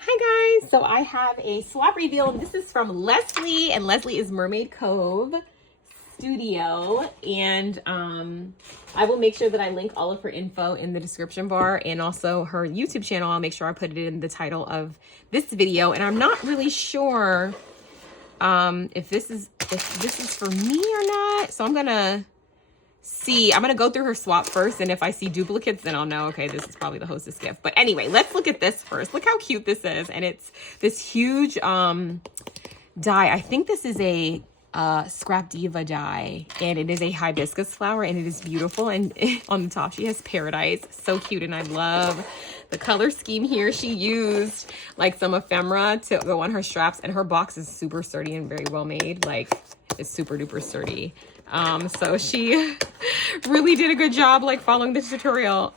Hi guys, so I have a swap reveal. This is from Leslie, and Leslie is Mermaid Cove Studio, and I will make sure that I link all of her info in the description bar, and also her YouTube channel. I'll make sure I put it in the title of this video. And I'm not really sure if this is for me or not, so I'm gonna go through her swap first, and if I see duplicates, then I'll know, okay, this is probably the hostess gift. But anyway, let's look at this first. Look how cute this is. And it's this huge die. I think this is a Scrap Diva die, and it is a hibiscus flower, and it is beautiful. And on the top she has paradise. So cute, and I love the color scheme here. She used like some ephemera to go on her straps, and her box is super sturdy and very well made. Like, it's super duper sturdy. So she really did a good job like following this tutorial.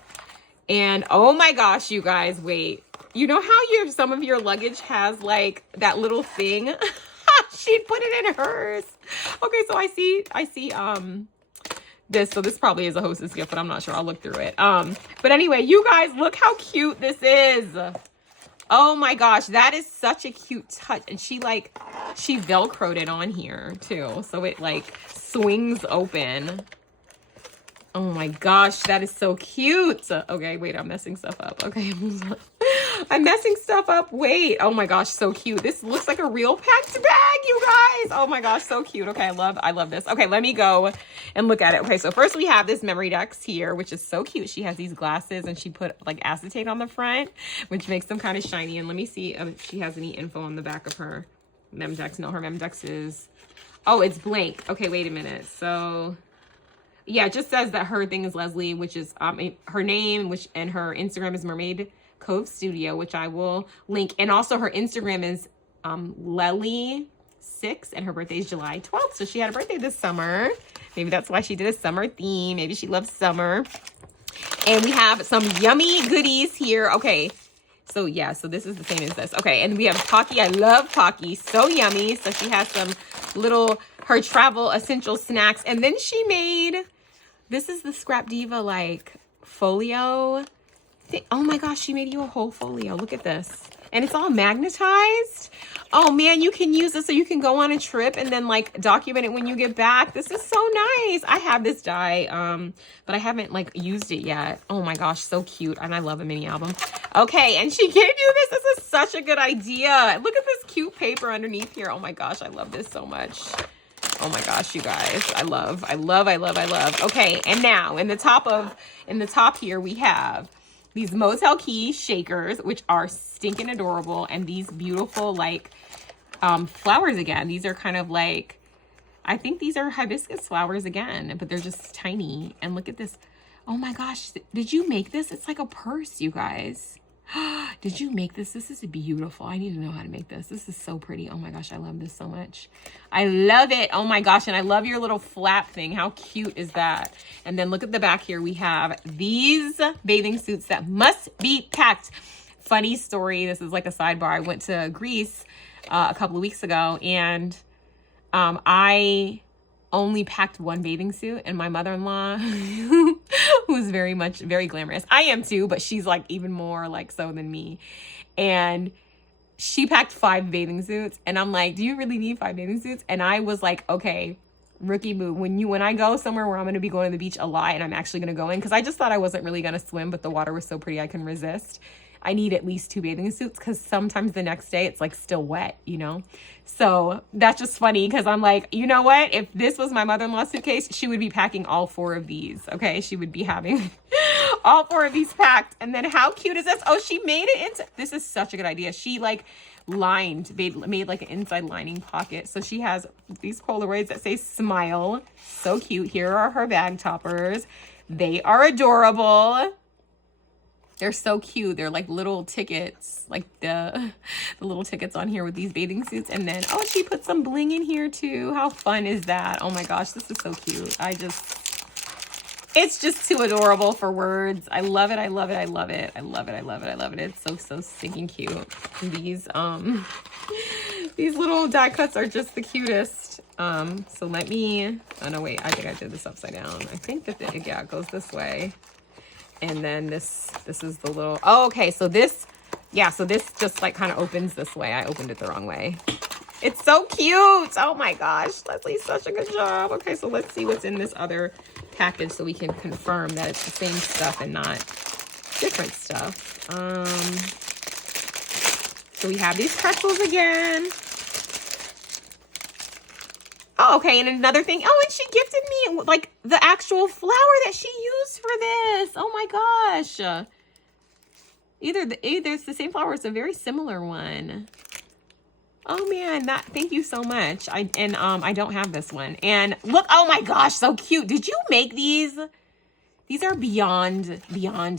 And oh my gosh, you guys, wait, you know how some of your luggage has like that little thing? She put it in hers. Okay, so I see this, so this probably is a hostess gift, but I'm not sure. I'll look through it. But anyway, you guys, look how cute this is. Oh my gosh, that is such a cute touch. And she velcroed it on here too, so it like swings open. Oh my gosh, that is so cute. Okay, wait, I'm messing stuff up. Okay, I'm messing stuff up. Wait, oh my gosh, so cute. This looks like a real packed bag, you guys. Oh my gosh, so cute. Okay, I love this. Okay, let me go and look at it. Okay, so first we have this memory decks here, which is so cute. She has these glasses, and she put like acetate on the front, which makes them kind of shiny. And let me see if she has any info on the back of her mem decks. No, her mem decks is, oh, it's blank. Okay, wait a minute. So yeah, it just says that her thing is Leslie, which is her name, and her Instagram is Mermaid Cove Studio, which I will link. And also her Instagram is Lely6, and her birthday is July 12th. So she had a birthday this summer. Maybe that's why she did a summer theme. Maybe she loves summer. And we have some yummy goodies here. Okay, so yeah, so this is the same as this. Okay, and we have Pocky. I love Pocky, so yummy. So she has some her travel essential snacks. And then she made, this is the Scrap Diva like folio thing. Oh my gosh, she made you a whole folio. Look at this. And it's all magnetized. Oh man, you can use this so you can go on a trip and then like document it when you get back. This is so nice. I have this die, but I haven't like used it yet. Oh my gosh, so cute. And I love a mini album. Okay, and she gave you this. This is such a good idea. Look at this cute paper underneath here. Oh my gosh, I love this so much. Oh my gosh, you guys, I love. Okay, and now in the top here, we have these Motel Key shakers, which are stinking adorable. And these beautiful like flowers again. These are kind of like, I think these are hibiscus flowers again, but they're just tiny. And look at this. Oh my gosh, did you make this? It's like a purse, you guys. Did you make this? This is beautiful. I need to know how to make this. This is so pretty. Oh my gosh, I love this so much. I love it. Oh my gosh, and I love your little flap thing. How cute is that? And then look at the back here. We have these bathing suits that must be packed. Funny story. This is like a sidebar. I went to Greece a couple of weeks ago, and I only packed one bathing suit, and my mother-in-law who's very glamorous. I am too, but she's like even more like so than me. And she packed 5 bathing suits, and I'm like, do you really need 5 bathing suits? And I was like, okay, rookie move. When I go somewhere where I'm going to be going to the beach a lot, and I'm actually going to go in, because I just thought I wasn't really going to swim, but the water was so pretty I can resist. I need at least 2 bathing suits, because sometimes the next day it's like still wet, you know? So that's just funny, because I'm like, you know what? If this was my mother-in-law's suitcase, she would be packing all 4 of these, okay? She would be having all 4 of these packed. And then how cute is this? Oh, she made it into, this is such a good idea. She like made like an inside lining pocket. So she has these Polaroids that say smile. So cute. Here are her bag toppers. They are adorable. They're so cute. They're like little tickets, like the little tickets on here with these bathing suits. And then, oh, she put some bling in here too. How fun is that? Oh my gosh, this is so cute. It's just too adorable for words. I love it. I love it. I love it. I love it. I love it. I love it. It's so stinking cute. These little die cuts are just the cutest. So let me, oh no, wait, I think I did this upside down. I think that, yeah, it goes this way. And then this is the little, oh, okay. So this yeah, so this just like kind of opens this way. I opened it the wrong way. It's so cute. Oh my gosh, Leslie's such a good job. Okay, so let's see what's in this other package so we can confirm that it's the same stuff and not different stuff. So we have these pretzels again. Oh, okay, and another thing. Oh, and she gifted me like the actual flour that she used for this. Oh my gosh. Either it's the same flour, or it's a very similar one. Oh man, thank you so much. I don't have this one. And look, oh my gosh, so cute. Did you make these? These are beyond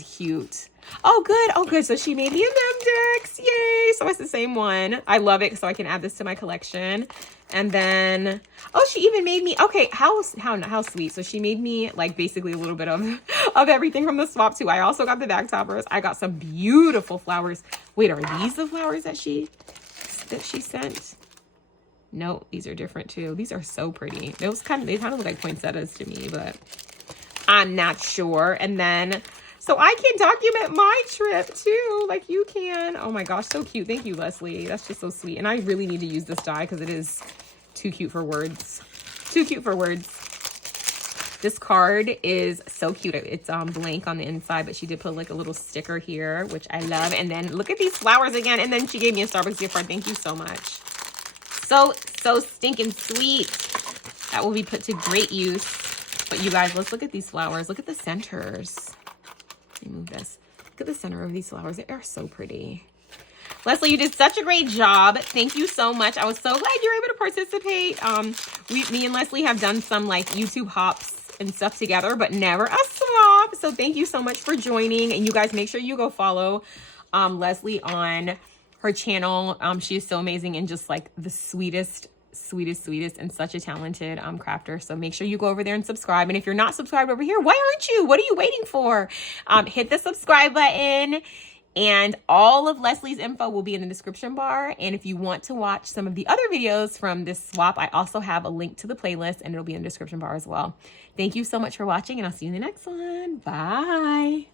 cute. Oh good. So she made the Index. Yay. So it's the same one. I love it, so I can add this to my collection. And then, oh, she even made me, okay, how sweet. So she made me like basically a little bit of everything from the swap too. I also got the bag toppers. I got some beautiful flowers. Wait, are these the flowers that she sent? No, these are different too. These are so pretty. They kind of look like poinsettias to me, but I'm not sure. And then, so I can document my trip too, like you can. Oh my gosh, so cute. Thank you, Leslie. That's just so sweet. And I really need to use this die because it is too cute for words. Too cute for words. This card is so cute. It's blank on the inside, but she did put like a little sticker here, which I love. And then look at these flowers again. And then she gave me a Starbucks gift card. Thank you so much. So stinking sweet. That will be put to great use. But you guys, let's look at these flowers. Look at the centers. Let me move this. Look at the center of these flowers. They are so pretty. Leslie, you did such a great job. Thank you so much. I was so glad you were able to participate. Me and Leslie have done some like YouTube hops and stuff together, but never a swap. So thank you so much for joining. And you guys, make sure you go follow Leslie on her channel. She is so amazing and just like the sweetest, and such a talented crafter. So make sure you go over there and subscribe. And if you're not subscribed over here, why aren't you? What are you waiting for? Hit the subscribe button. And all of Leslie's info will be in the description bar. And if you want to watch some of the other videos from this swap, I also have a link to the playlist and it'll be in the description bar as well. Thank you so much for watching, and I'll see you in the next one. Bye.